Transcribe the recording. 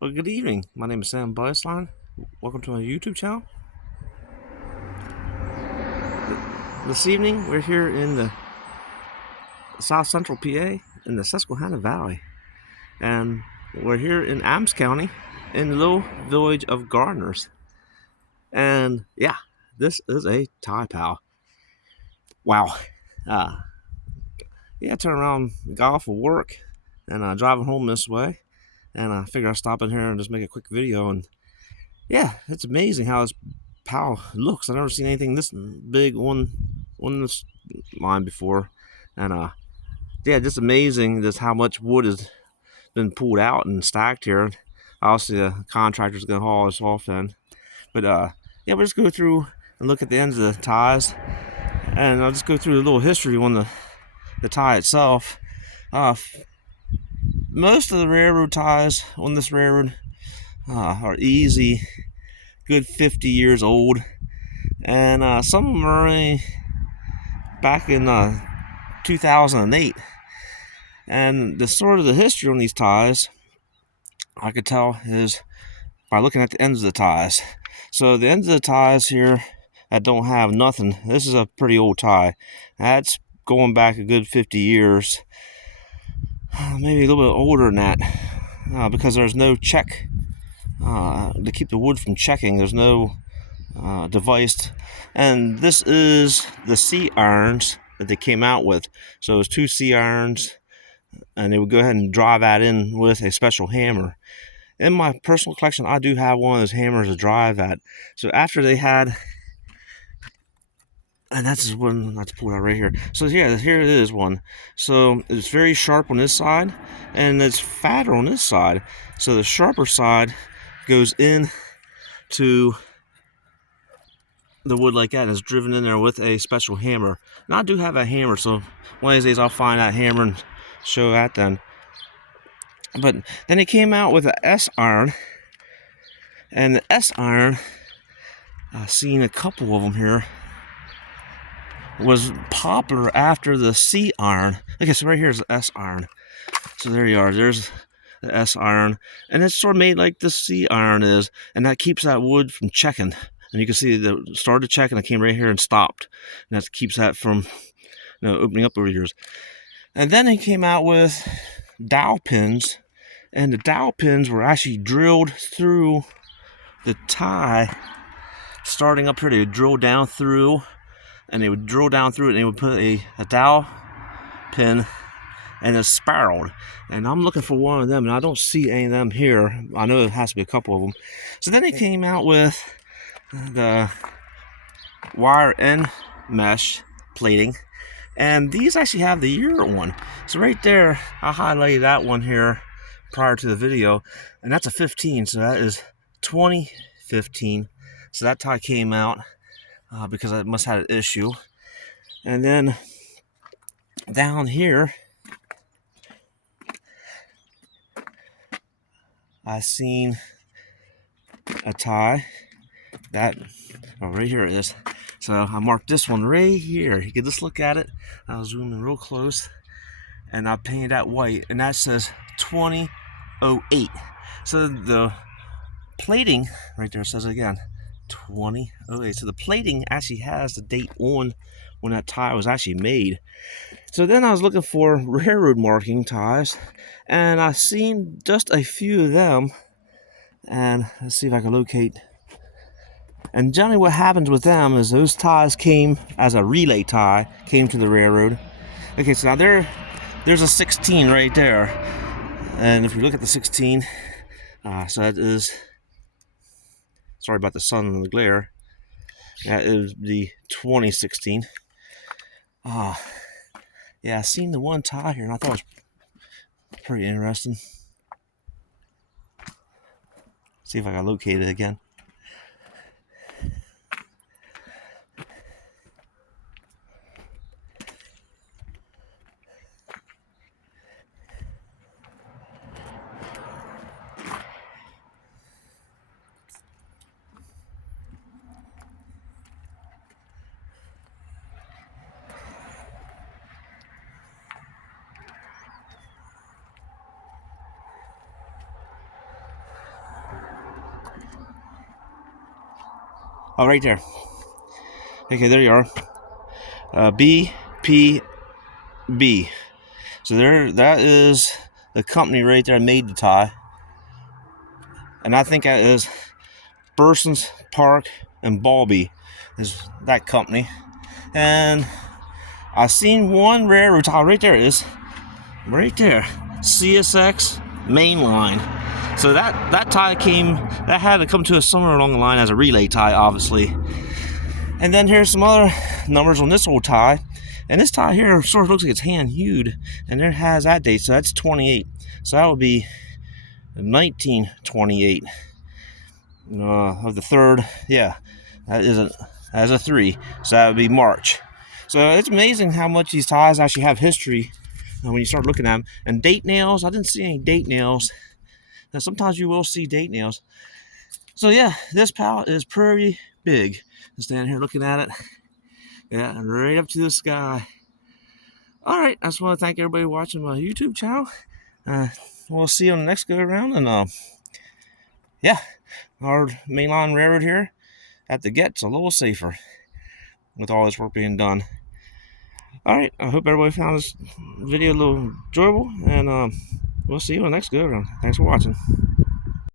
Well, good evening. My name is Sam Buisline. Welcome to my YouTube channel. This evening, we're here in the South Central PA in the Susquehanna Valley. And we're here in Adams County in the little village of Gardeners. And yeah, this is a Thai pal. Wow. Uh, yeah, I turned around, got off of work, and driving home this way. And I figured I'd stop in here and just make a quick video. And yeah, it's amazing how this pal looks. I've never seen anything this big on this line before. And yeah, just amazing just how much wood has been pulled out and stacked here. Obviously the contractor's gonna haul this off then. But yeah, we'll just go through and look at the ends of the ties, and I'll just go through a little history on the tie itself. Most of the railroad ties on this railroad are easy, good 50 years old, and some of them are back in 2008. And the sort of the history on these ties, I could tell, is by looking at the ends of the ties. So the ends of the ties here that don't have nothing, this is a pretty old tie. That's going back a good 50 years, maybe a little bit older than that, because there's no check to keep the wood from checking. There's no device. And this is the C-irons that they came out with. So it's 2 C-irons, and they would go ahead and drive that in with a special hammer. In my personal collection, I do have one of those hammers to drive that. So after they had, and that's one, let's pull it out right here. So yeah, here it is one. So it's very sharp on this side, and it's fatter on this side. So the sharper side goes in to the wood like that, and is driven in there with a special hammer. Now I do have a hammer, so one of these days I'll find that hammer and show that then. But then they came out with an S-iron, and the S-iron, I've seen a couple of them here, was popular after the C-iron. Okay, so right here is the S-iron. So there you are, there's the S-iron, and it's sort of made like the C-iron is, and that keeps that wood from checking. And you can see that it started checking, it came right here and stopped, and that keeps that from opening up over years. And then they came out with dowel pins, and the dowel pins were actually drilled through the tie. Starting up here, they would drill down through, and they would drill down through it, and they would put a dowel pin, and it's spiraled. And I'm looking for one of them, and I don't see any of them here. I know there has to be a couple of them. So then they came out with the wire end mesh plating, and these actually have the year one. So right there, I highlighted that one here prior to the video, and that's a 15, so that is 2015. So that tie came out because I must have had an issue. And then down here, I seen a tie that, oh, right here it is. So I marked this one right here. You can just look at it. I'll zoom in real close, and I painted that white, and that says 2008. So the plating right there says again 2008. So the plating actually has the date on when that tie was actually made. So then I was looking for railroad marking ties, and I seen just a few of them. And let's see if I can locate. And generally what happens with them is those ties came as a relay tie, came to the railroad. Okay, so now there's a 16 right there. And if you look at the 16, so that is, sorry about the sun and the glare, that is the 2016. Yeah, I seen the one tie here, and I thought it was pretty interesting. See if I can locate it again. Oh, right there. Okay, there you are. BPB. So that is the company right there made the tie. And I think that is Burson's Park and Balby is that company. And I seen one railroad tie right there. It is right there, CSX Mainline. So that tie had to come to us somewhere along the line as a relay tie, obviously. And then here's some other numbers on this old tie. And this tie here sort of looks like it's hand hewed, and there has that date, so that's 28. So that would be 1928 of the 3rd. Yeah, that is a 3. So that would be March. So it's amazing how much these ties actually have history when you start looking at them. And date nails, I didn't see any date nails. Now sometimes you will see date nails. So yeah, this pallet is pretty big. I'm standing here looking at it. Yeah, right up to the sky. All right, I just want to thank everybody watching my YouTube channel. We'll see you on the next go around. And yeah, our mainline railroad here at the Get's a little safer with all this work being done. All right, I hope everybody found this video a little enjoyable, and we'll see you on the next go around. Thanks for watching.